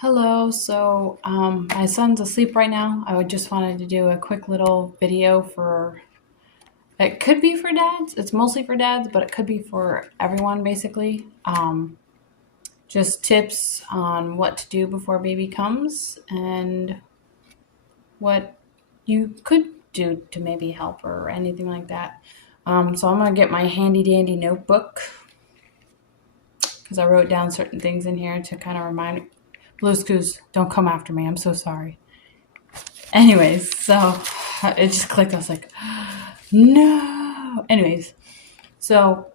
Hello. My son's asleep right now. I would just wanted to do a quick little video for it could be for dads. It's mostly for dads, but it could be for everyone basically. Just tips on what to do before baby comes and what you could do to maybe help or anything like that. So I'm gonna get my handy dandy notebook because I wrote down certain things in here to kind of remind. Blue's Clues, don't come after me. I'm so sorry. Anyways, so it just clicked. I was like, no. Anyways, so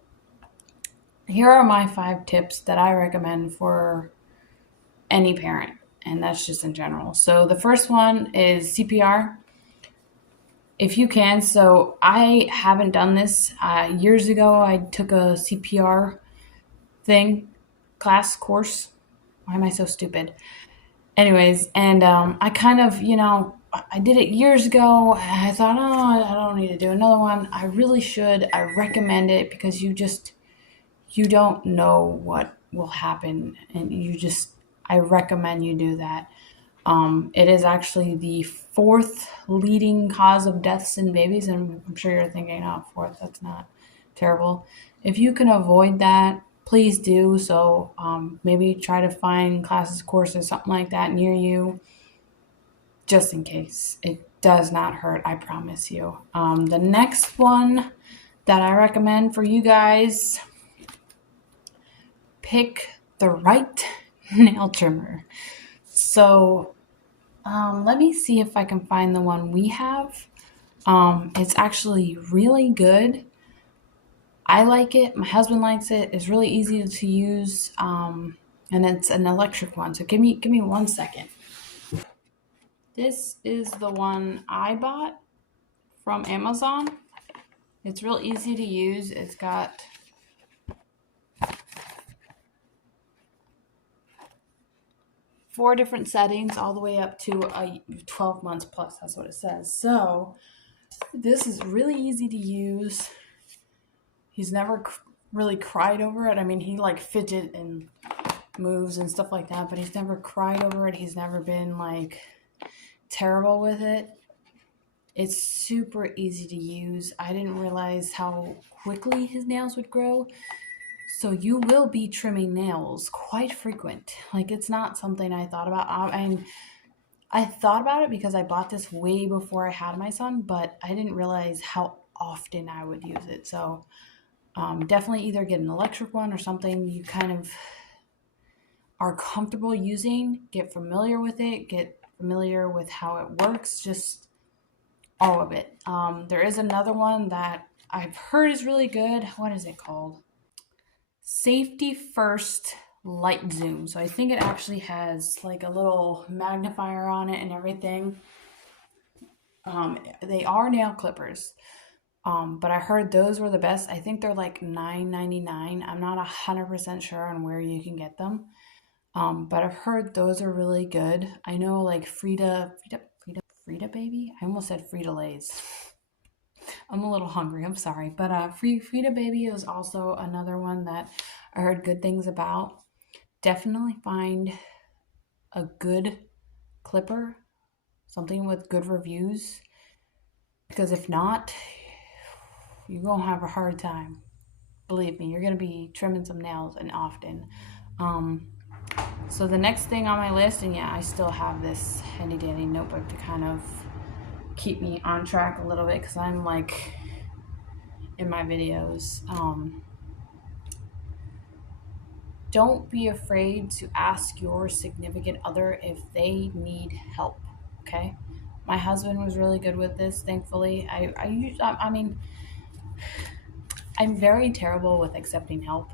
here are my 5 tips that I recommend for any parent, and that's just in general. So the first one is CPR. If you can, so I haven't done this. Years ago, I took a CPR thing, class, course. Why am I so stupid? Anyways, and I kind of, I did it years ago. I thought, oh, I don't need to do another one. I really should. I recommend it because you don't know what will happen, and I recommend you do that. It is actually the fourth leading cause of deaths in babies, and I'm sure you're thinking, oh, fourth, that's not terrible. If you can avoid that, please do. So maybe try to find classes, courses, something like that near you, just in case. It does not hurt, I promise you. The next one that I recommend for you guys, pick the right nail trimmer. So let me see if I can find the one we have. It's actually really good. I like it. My husband likes it. It's really easy to use, and it's an electric one. So give me 1 second. This is the one I bought from Amazon. It's real easy to use. It's got four different settings all the way up to 12 months plus. That's what it says. So this is really easy to use. He's never really cried over it. I mean, he like fidget and moves and stuff like that, but he's never cried over it. He's never been like terrible with it. It's super easy to use. I didn't realize how quickly his nails would grow. So you will be trimming nails quite frequent. Like, it's not something I thought about. I thought about it because I bought this way before I had my son, but I didn't realize how often I would use it. So definitely either get an electric one or something you kind of are comfortable using. Get familiar with it. Get familiar with how it works. Just all of it. There is another one that I've heard is really good. What is it called? Safety First Light Zoom. So I think it actually has like a little magnifier on it and everything. They are nail clippers. But I heard those were the best. I think they're like $9.99. I'm not 100% sure on where you can get them. But I've heard those are really good. I know like Frida baby. I almost said Frida Lay's. I'm a little hungry. I'm sorry, but Frida baby is also another one that I heard good things about. Definitely find a good clipper, something with good reviews, because if not, you're gonna have a hard time. Believe me, you're gonna be trimming some nails and often. So the next thing on my list, and yeah, I still have this handy dandy notebook to kind of keep me on track a little bit because I'm like in my videos. Don't be afraid to ask your significant other if they need help. Okay, my husband was really good with this. Thankfully, I mean, I'm very terrible with accepting help.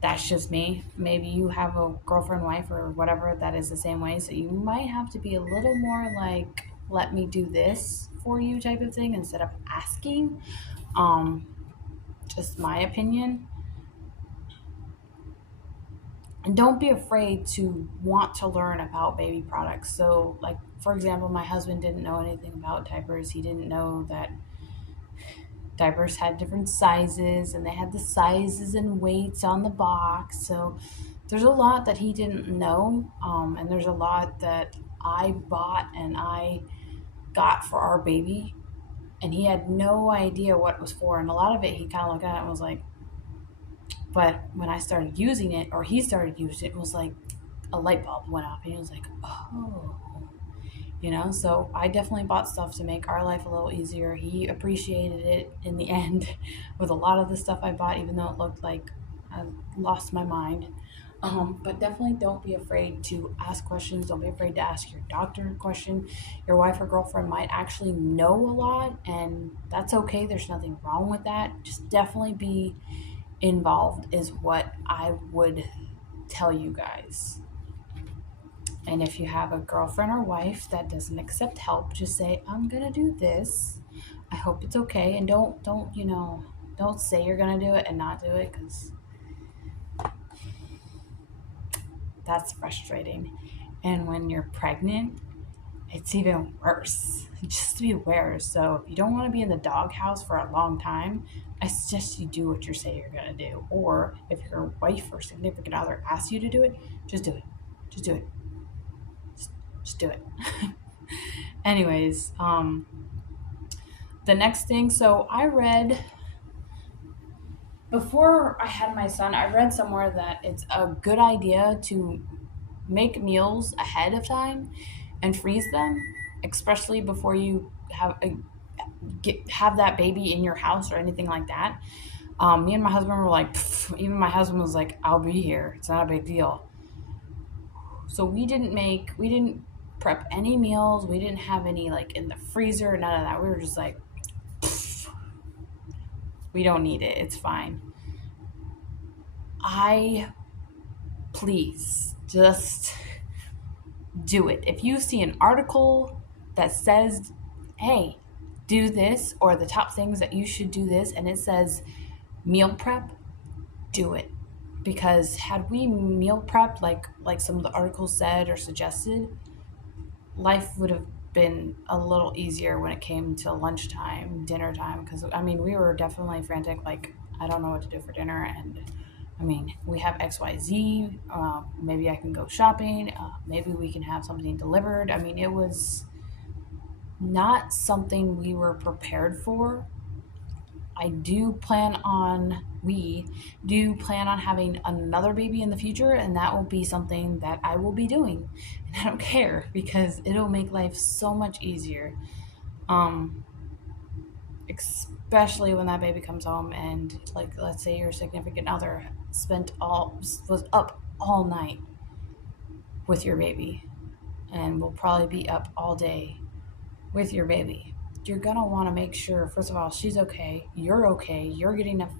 That's just me. Maybe you have a girlfriend, wife, or whatever that is the same way. So you might have to be a little more like, let me do this for you type of thing instead of asking. Um, just my opinion. And don't be afraid to want to learn about baby products. So, like, for example, my husband didn't know anything about diapers. He didn't know that diapers had different sizes and they had the sizes and weights on the box. So there's a lot that he didn't know, and there's a lot that I bought and I got for our baby, and he had no idea what it was for. And a lot of it, he kind of looked at it and was like, but when I started using it, or he started using it, it was like a light bulb went off, and he was like, oh, so I definitely bought stuff to make our life a little easier. He appreciated it in the end with a lot of the stuff I bought, even though it looked like I lost my mind. But definitely don't be afraid to ask questions. Don't be afraid to ask your doctor a question. Your wife or girlfriend might actually know a lot, and that's okay. There's nothing wrong with that. Just definitely be involved, is what I would tell you guys. And if you have a girlfriend or wife that doesn't accept help, just say, I'm gonna do this. I hope it's okay. And don't say you're gonna do it and not do it, because that's frustrating. And when you're pregnant, it's even worse. Just be aware. So if you don't want to be in the doghouse for a long time, I suggest you do what you say you're gonna do. Or if your wife or significant other asks you to do it, just do it. Just do it. Just do it. Anyways, the next thing, so I read, before I had my son, I read somewhere that it's a good idea to make meals ahead of time and freeze them, especially before you have that baby in your house or anything like that. Me and my husband were like, pfft. Even my husband was like, I'll be here. It's not a big deal. So we didn't prep any meals. We didn't have any like in the freezer, none of that. We were just like, we don't need it. It's fine. Please just do it. If you see an article that says, hey, do this, or the top things that you should do this, and it says meal prep, do it. Because had we meal prepped like some of the articles said or suggested, life would have been a little easier when it came to lunchtime, dinner time. Because we were definitely frantic. Like, I don't know what to do for dinner, and we have XYZ. Maybe I can go shopping. Maybe we can have something delivered. It was not something we were prepared for. We do plan on having another baby in the future, and that will be something that I will be doing. And I don't care, because it'll make life so much easier. Especially when that baby comes home and, like, let's say your significant other was up all night with your baby, and will probably be up all day with your baby. You're gonna want to make sure, first of all, she's okay, you're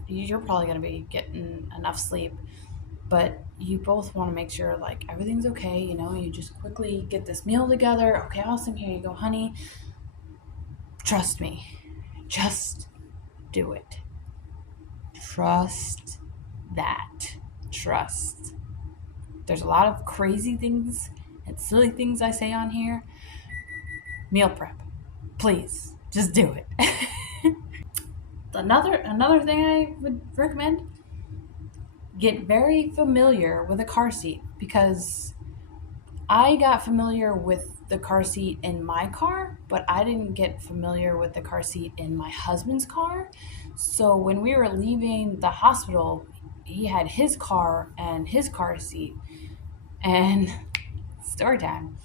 you're probably gonna be getting enough sleep, but you both want to make sure like everything's okay. You just quickly get this meal together. Okay, awesome, here you go, honey. Trust me, just do it. Trust that. Trust. There's a lot of crazy things and silly things I say on here. Meal prep, please, just do it. Another thing I would recommend: get very familiar with a car seat, because I got familiar with the car seat in my car, but I didn't get familiar with the car seat in my husband's car. So when we were leaving the hospital, he had his car and his car seat. And story time.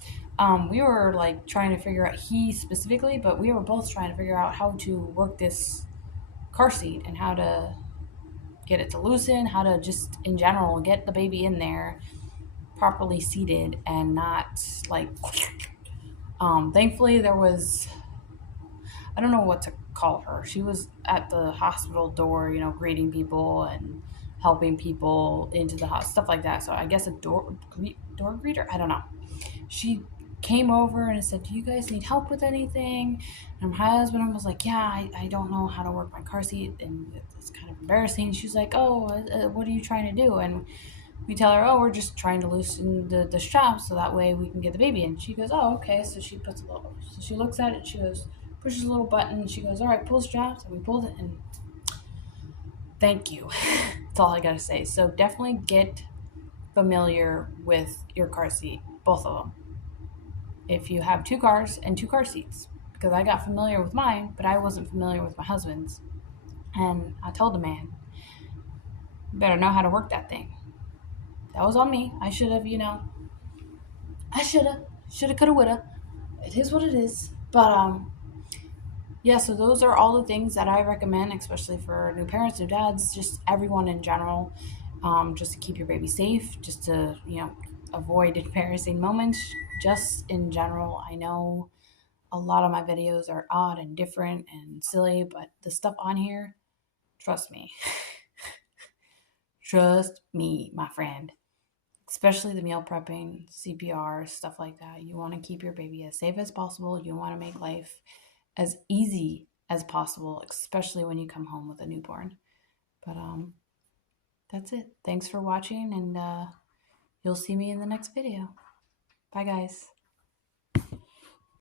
We were like trying to figure out, he specifically, but we were both trying to figure out how to work this car seat and how to get it to loosen, how to just in general get the baby in there properly seated and not like thankfully there was, I don't know what to call her. She was at the hospital door, greeting people and helping people into the house, stuff like that. So I guess a door greeter, I don't know. She came over and said, do you guys need help with anything? And my husband was like, yeah, I don't know how to work my car seat, and it's kind of embarrassing. She's like, oh, what are you trying to do? And we tell her, oh, we're just trying to loosen the straps so that way we can get the baby in. She goes, oh, okay. So she she looks at it, she goes, pushes a little button, and she goes, all right, pull straps. And we pulled it, and thank you. That's all I gotta say. So definitely get familiar with your car seat, both of them. If you have two cars and two car seats, because I got familiar with mine, but I wasn't familiar with my husband's. And I told the man, you better know how to work that thing. That was on me. I should have, I shoulda, coulda, woulda. It is what it is. But yeah. So those are all the things that I recommend, especially for new parents, new dads, just everyone in general. Just to keep your baby safe, just to avoid embarrassing moments. Just in general, I know a lot of my videos are odd and different and silly, but the stuff on here, trust me, trust me, my friend. Especially the meal prepping, CPR, stuff like that. You want to keep your baby as safe as possible. You want to make life as easy as possible, especially when you come home with a newborn. But that's it. Thanks for watching, and you'll see me in the next video. Bye, guys.